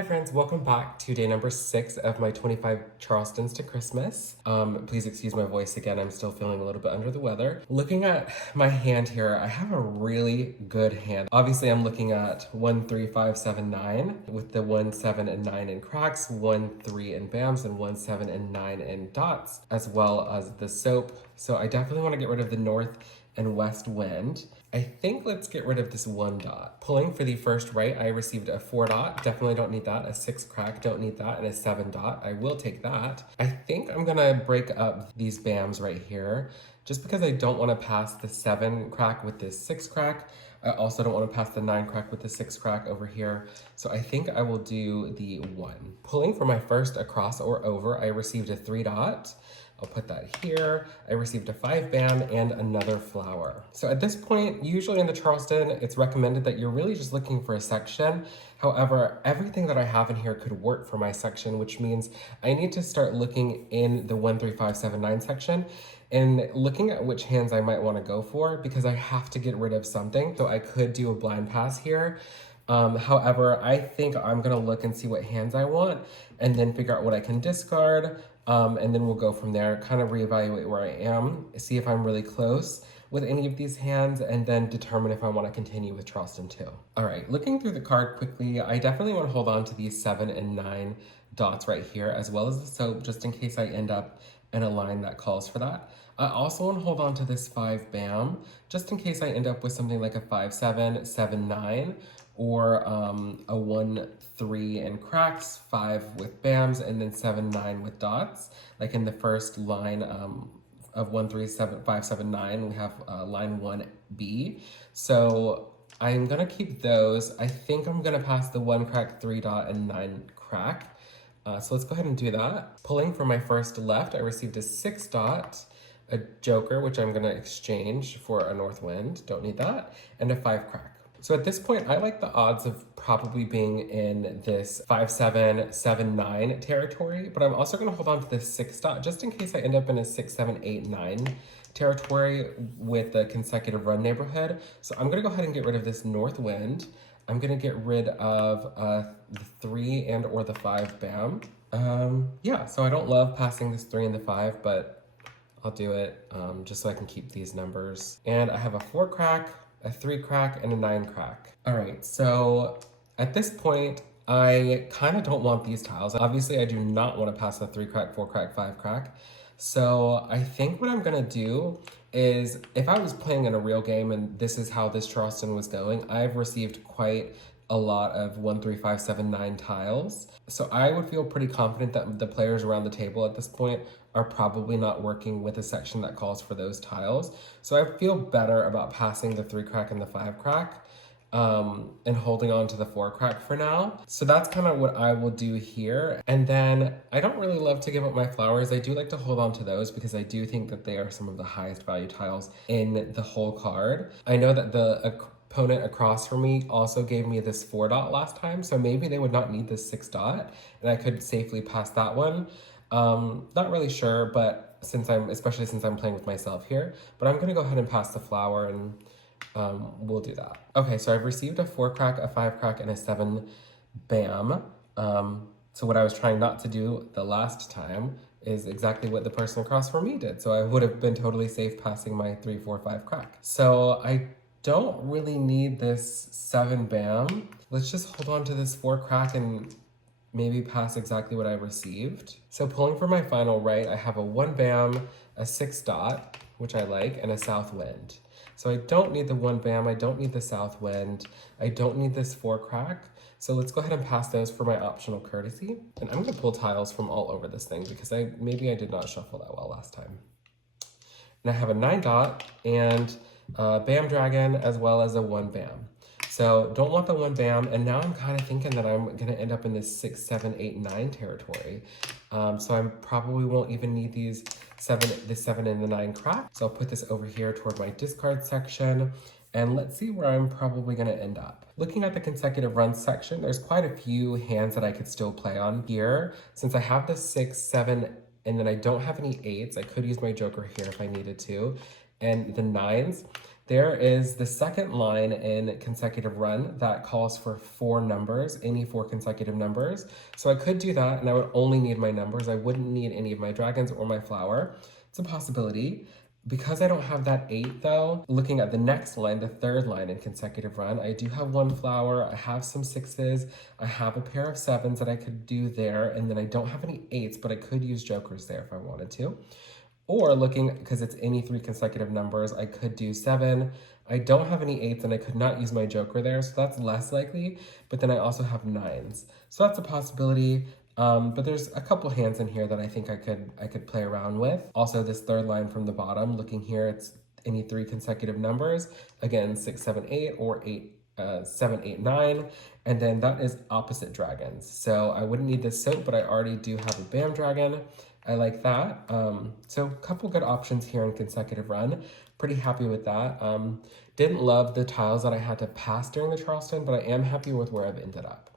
Hi friends, welcome back to day number 6 of my 25 Charlestons to Christmas. Please excuse my voice again, I'm still feeling a little bit under the weather. Looking at my hand here, I have a really good hand. Obviously I'm looking at 1, 3, 5, 7, 9 with the 1, 7, and 9 in cracks, 1, 3 in bams, and 1, 7, and 9 in dots, as well as the soap. So I definitely want to get rid of the north and west wind. I think let's get rid of this 1 dot. Pulling for the first right, I received a 4 dot. Definitely don't need that. A 6 crack, don't need that. And a 7 dot. I will take that. I think I'm gonna break up these bams right here just because I don't want to pass the 7 crack with this 6 crack. I also don't want to pass the 9 crack with the 6 crack over here. So I think I will do the 1. Pulling for my first across or over, I received a 3 dot. I'll put that here. I received a 5 bam and another flower. So at this point, usually in the Charleston, it's recommended that you're really just looking for a section. However, everything that I have in here could work for my section, which means I need to start looking in the 1, 3, 5, 7, 9 section and looking at which hands I might want to go for because I have to get rid of something. So I could do a blind pass here. However, I think I'm gonna look and see what hands I want and then figure out what I can discard. And then we'll go from there, kind of reevaluate where I am, see if I'm really close with any of these hands, and then determine if I want to continue with Charleston too. All right, looking through the card quickly, I definitely want to hold on to these 7 and 9 dots right here, as well as the soap, just in case I end up in a line that calls for that. I also want to hold on to this 5 bam, just in case I end up with something like a 5, 7, 7, 9, or a 1, 3 in cracks, 5 with bams, and then 7, 9 with dots. Like in the first line of 1, 3, 7, 5, 7, 9, we have line 1B. So I'm gonna keep those. I think I'm gonna pass the 1 crack, 3 dot, and 9 crack. So let's go ahead and do that. Pulling for my first left, I received a 6 dot, a joker, which I'm gonna exchange for a north wind, don't need that, and a 5 crack. So at this point, I like the odds of probably being in this 5, 7, 7, 9 territory, but I'm also gonna hold on to this 6 dot just in case I end up in a 6, 7, 8, 9 territory with the consecutive run neighborhood. So I'm gonna go ahead and get rid of this north wind. I'm gonna get rid of the 3 and or the 5 bam. Yeah, so I don't love passing this 3 and the 5, but I'll do it just so I can keep these numbers. And I have a 4 crack, a 3 crack, and a 9 crack. All right, so at this point, I kind of don't want these tiles. Obviously, I do not want to pass the 3 crack, 4 crack, 5 crack. So I think what I'm gonna do is, if I was playing in a real game and this is how this Charleston was going, I've received quite a lot of 1, 3, 5, 7, 9 tiles. So I would feel pretty confident that the players around the table at this point are probably not working with a section that calls for those tiles. So I feel better about passing the 3 crack and the 5 crack and holding on to the 4 crack for now. So that's kind of what I will do here. And then I don't really love to give up my flowers. I do like to hold on to those because I do think that they are some of the highest value tiles in the whole card. I know that the opponent across from me also gave me this 4 dot last time, so maybe they would not need this 6 dot and I could safely pass that one. Not really sure, but especially since I'm playing with myself here, but I'm gonna go ahead and pass the flower and we'll do that. Okay, so I've received a 4 crack, a 5 crack, and a 7 bam. So what I was trying not to do the last time is exactly what the person across from me did. So I would have been totally safe passing my 3, 4, 5 crack. So I don't really need this 7 bam. Let's just hold on to this 4 crack and maybe pass exactly what I received. So pulling for my final right, I have a 1 bam, a 6 dot, which I like, and a south wind. So I don't need the 1 bam, I don't need the south wind, I don't need this 4 crack. So let's go ahead and pass those for my optional courtesy. And I'm gonna pull tiles from all over this thing because maybe I did not shuffle that well last time. And I have a 9 dot and a bam dragon as well as a 1 bam. So don't want the 1 bam, and now I'm kind of thinking that I'm gonna end up in this 6, 7, 8, 9 territory. So I probably won't even need the 7 and the 9 crack. So I'll put this over here toward my discard section, and let's see where I'm probably gonna end up. Looking at the consecutive runs section, there's quite a few hands that I could still play on here. Since I have the 6, 7, and then I don't have any 8s, I could use my joker here if I needed to, and the 9s. There is the second line in consecutive run that calls for 4 numbers, any 4 consecutive numbers. So I could do that and I would only need my numbers. I wouldn't need any of my dragons or my flower. It's a possibility. Because I don't have that 8 though, looking at the next line, the third line in consecutive run, I do have 1 flower, I have some 6s, I have a pair of 7s that I could do there, and then I don't have any 8s, but I could use jokers there if I wanted to. Or looking, because it's any 3 consecutive numbers, I could do 7. I don't have any 8s and I could not use my joker there, so that's less likely. But then I also have 9s. So that's a possibility. But there's a couple hands in here that I think I could play around with. Also, this third line from the bottom, looking here, it's any 3 consecutive numbers. Again, 6, 7, 8, or 8, 7, 8, 9, and then that is opposite dragons. So I wouldn't need this soap, but I already do have a BAM dragon. I like that. So a couple good options here in consecutive run. Pretty happy with that. Didn't love the tiles that I had to pass during the Charleston, but I am happy with where I've ended up.